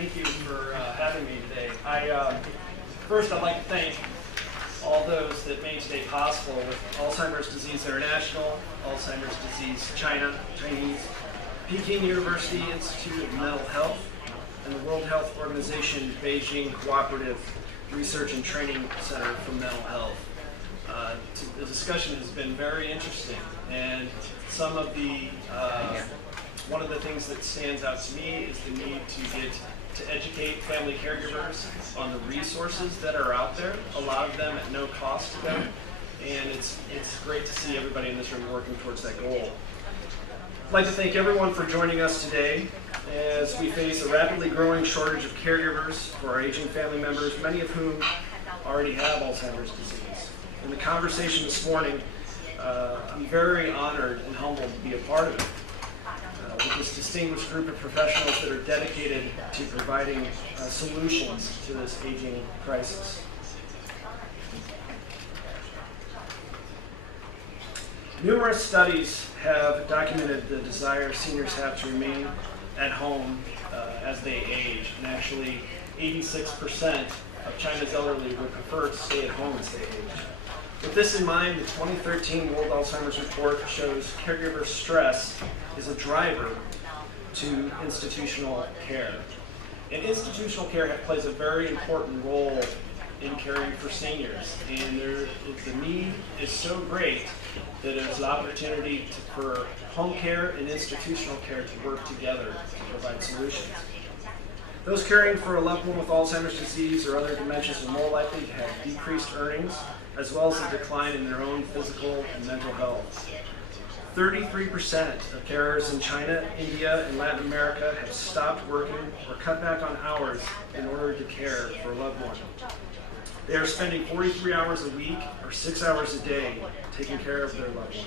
Thank you for having me today. First, I'd like to thank all those that made today possible with Alzheimer's Disease International, Alzheimer's Disease Chinese, Peking University Institute of Mental Health, and the World Health Organization Beijing Cooperative Research and Training Center for Mental Health. The discussion has been very interesting, and one of the things that stands out to me is the need to educate family caregivers on the resources that are out there, a lot of them at no cost to them, and it's great to see everybody in this room working towards that goal. I'd like to thank everyone for joining us today as we face a rapidly growing shortage of caregivers for our aging family members, many of whom already have Alzheimer's disease. In the conversation this morning, I'm very honored and humbled to be a part of it. With this distinguished group of professionals that are dedicated to providing solutions to this aging crisis. Numerous studies have documented the desire seniors have to remain at home as they age, and actually 86% of China's elderly would prefer to stay at home as they age. With this in mind, the 2013 World Alzheimer's Report shows caregiver stress is a driver to institutional care. And institutional care plays a very important role in caring for seniors. And the need is so great that there's an opportunity for home care and institutional care to work together to provide solutions. Those caring for a loved one with Alzheimer's disease or other dementias are more likely to have decreased earnings, as well as a decline in their own physical and mental health. 33% of carers in China, India, and Latin America have stopped working or cut back on hours in order to care for a loved one. They are spending 43 hours a week or 6 hours a day taking care of their loved one.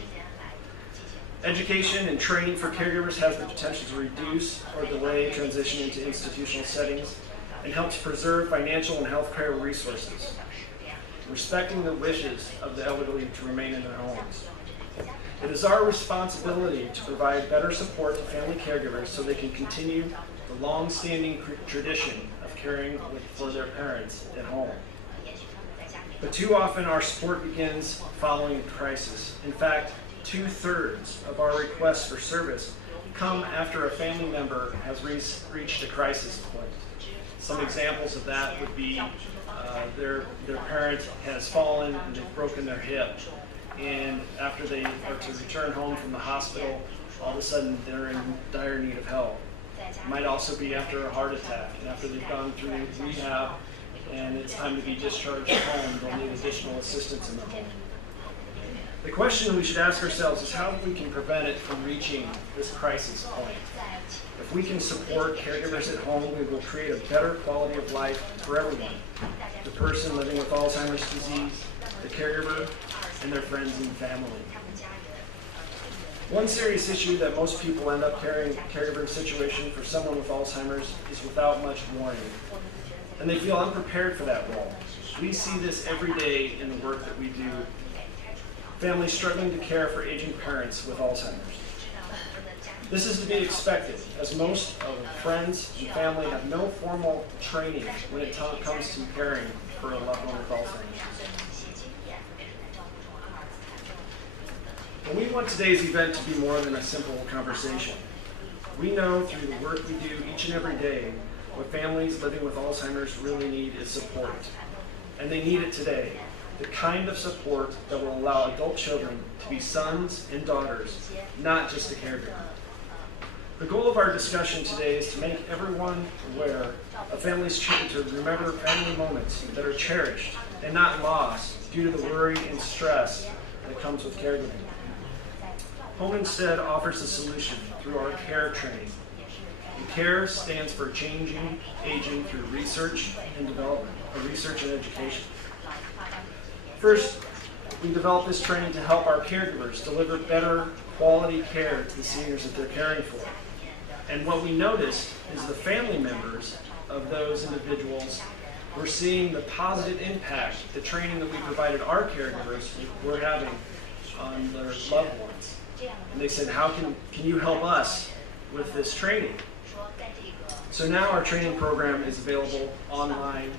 Education and training for caregivers has the potential to reduce or delay transition into institutional settings and helps preserve financial and healthcare resources, respecting the wishes of the elderly to remain in their homes. It is our responsibility to provide better support to family caregivers so they can continue the long-standing tradition of caring for their parents at home. But too often our support begins following a crisis. In fact, 2/3 of our requests for service come after a family member has reached a crisis point. Some examples of that would be their parent has fallen and they've broken their hip, and after they are to return home from the hospital, all of a sudden they're in dire need of help. It might also be after a heart attack, and after they've gone through rehab and it's time to be discharged home, they'll need additional assistance in the home. The question we should ask ourselves is how we can prevent it from reaching this crisis point. If we can support caregivers at home, we will create a better quality of life for everyone. The person living with Alzheimer's disease, the caregiver, and their friends and family. One serious issue that most people end up carrying caregiver situation for someone with Alzheimer's is without much warning, and they feel unprepared for that role. We see this every day in the work that we do. Families struggling to care for aging parents with Alzheimer's. This is to be expected, as most of friends and family have no formal training when it comes to caring for a loved one with Alzheimer's. But we want today's event to be more than a simple conversation. We know through the work we do each and every day what families living with Alzheimer's really need is support. And they need it today. The kind of support that will allow adult children to be sons and daughters, not just a caregiver. The goal of our discussion today is to make everyone aware of families to remember family moments that are cherished and not lost due to the worry and stress that comes with caregiving. Home Instead offers a solution through our CARE training. And CARE stands for Changing Aging Through Research and Development, or research and education. First, we developed this training to help our caregivers deliver better quality care to the seniors that they're caring for. And what we noticed is the family members of those individuals were seeing the positive impact the training that we provided our caregivers were having on their loved ones. And they said, how can you help us with this training? So now our training program is available online,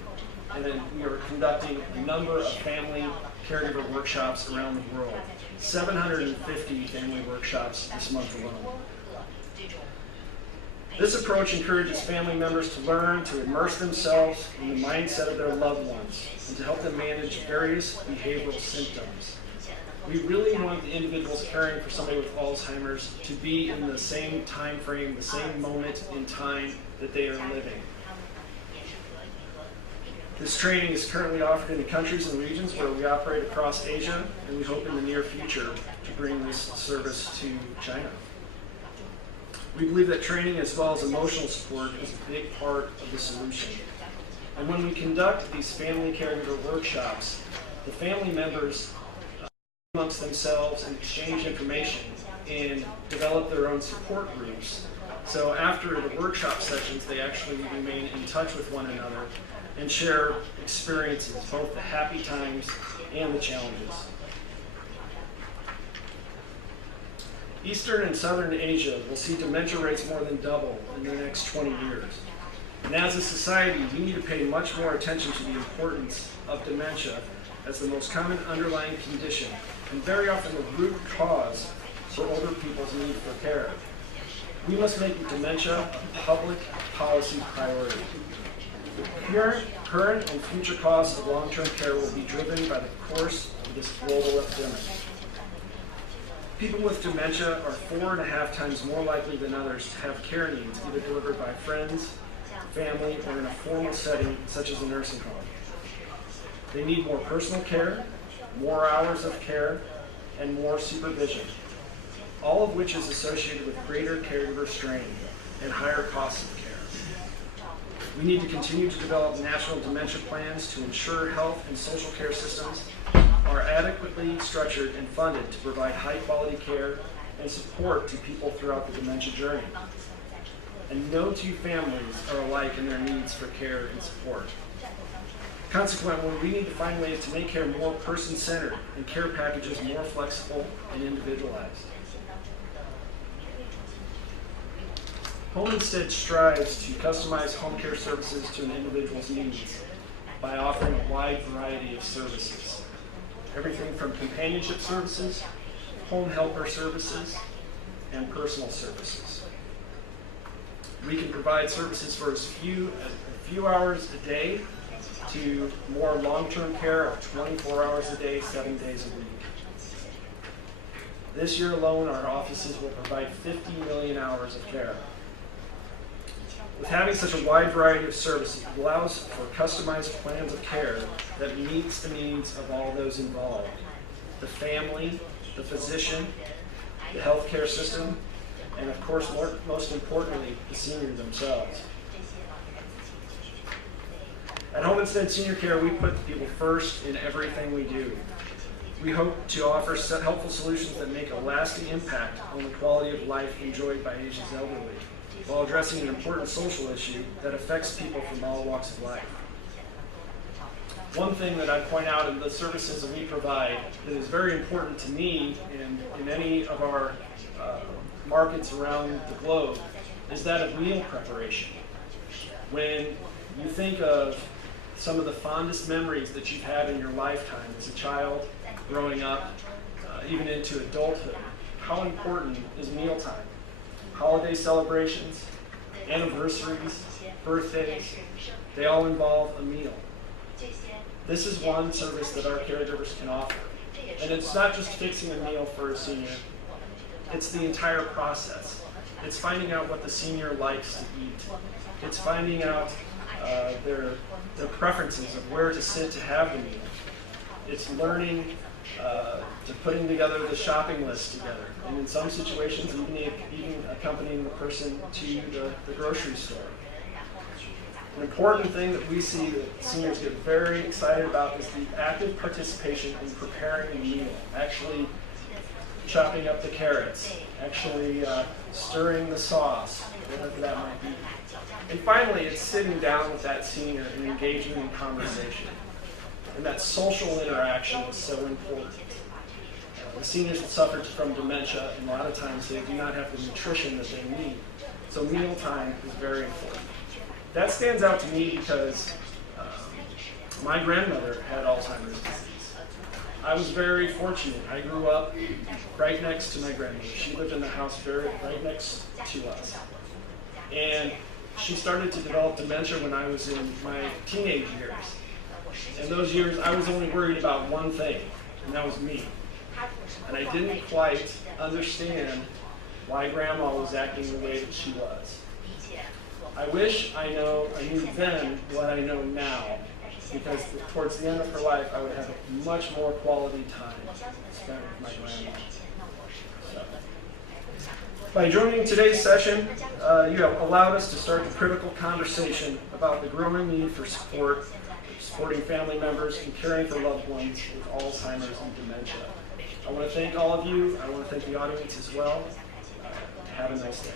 and then we are conducting a number of family caregiver workshops around the world. 750 family workshops this month alone. This approach encourages family members to learn to immerse themselves in the mindset of their loved ones and to help them manage various behavioral symptoms. We really want the individuals caring for somebody with Alzheimer's to be in the same time frame, the same moment in time that they are living. This training is currently offered in the countries and regions where we operate across Asia, and we hope in the near future to bring this service to China. We believe that training as well as emotional support is a big part of the solution. And when we conduct these family caregiver workshops, the family members amongst themselves and exchange information and develop their own support groups. So after the workshop sessions, they actually remain in touch with one another and share experiences, both the happy times and the challenges. Eastern and Southern Asia will see dementia rates more than double in the next 20 years. And as a society, we need to pay much more attention to the importance of dementia as the most common underlying condition, and very often the root cause for older people's need for care. We must make dementia a public policy priority. Current and future costs of long-term care will be driven by the course of this global epidemic. People with dementia are 4.5 times more likely than others to have care needs either delivered by friends, family, or in a formal setting such as a nursing home. They need more personal care, more hours of care, and more supervision, all of which is associated with greater caregiver strain and higher costs of care. We need to continue to develop national dementia plans to ensure health and social care systems are adequately structured and funded to provide high-quality care and support to people throughout the dementia journey. And no two families are alike in their needs for care and support. Consequently, we need to find ways to make care more person-centered and care packages more flexible and individualized. Home Instead strives to customize home care services to an individual's needs by offering a wide variety of services. Everything from companionship services, home helper services, and personal services. We can provide services for as few hours a day to more long-term care of 24 hours a day, 7 days a week. This year alone, our offices will provide 50 million hours of care. With having such a wide variety of services, it allows for customized plans of care that meets the needs of all those involved. The family, the physician, the healthcare system, and of course, most importantly, the senior themselves. At Home Instead Senior Care, we put the people first in everything we do. We hope to offer helpful solutions that make a lasting impact on the quality of life enjoyed by Asia's elderly, while addressing an important social issue that affects people from all walks of life. One thing that I point out in the services that we provide that is very important to me and in any of our markets around the globe is that of meal preparation. When you think of some of the fondest memories that you've had in your lifetime as a child, growing up, even into adulthood, how important is mealtime? Holiday celebrations, anniversaries, birthdays, they all involve a meal. This is one service that our caregivers can offer. And it's not just fixing a meal for a senior, it's the entire process. It's finding out what the senior likes to eat. It's finding out their preferences of where to sit to have the meal. It's learning to putting together the shopping list together. And in some situations, even accompanying the person to the grocery store. An important thing that we see that seniors get very excited about is the active participation in preparing a meal, actually chopping up the carrots, actually stirring the sauce, whatever that might be. And finally, it's sitting down with that senior and engaging in conversation. And that social interaction is so important. The seniors that suffer from dementia, and a lot of times they do not have the nutrition that they need. So mealtime is very important. That stands out to me because my grandmother had Alzheimer's disease. I was very fortunate. I grew up right next to my grandmother. She lived in the house right next to us. And she started to develop dementia when I was in my teenage years. In those years, I was only worried about one thing, and that was me. And I didn't quite understand why Grandma was acting the way that she was. I wish I knew then what I know now, because towards the end of her life, I would have a much more quality time spent with my grandma. So, by joining today's session, you have allowed us to start the critical conversation about the growing need for support, supporting family members, and caring for loved ones with Alzheimer's and dementia. I want to thank all of you. I want to thank the audience as well. Have a nice day.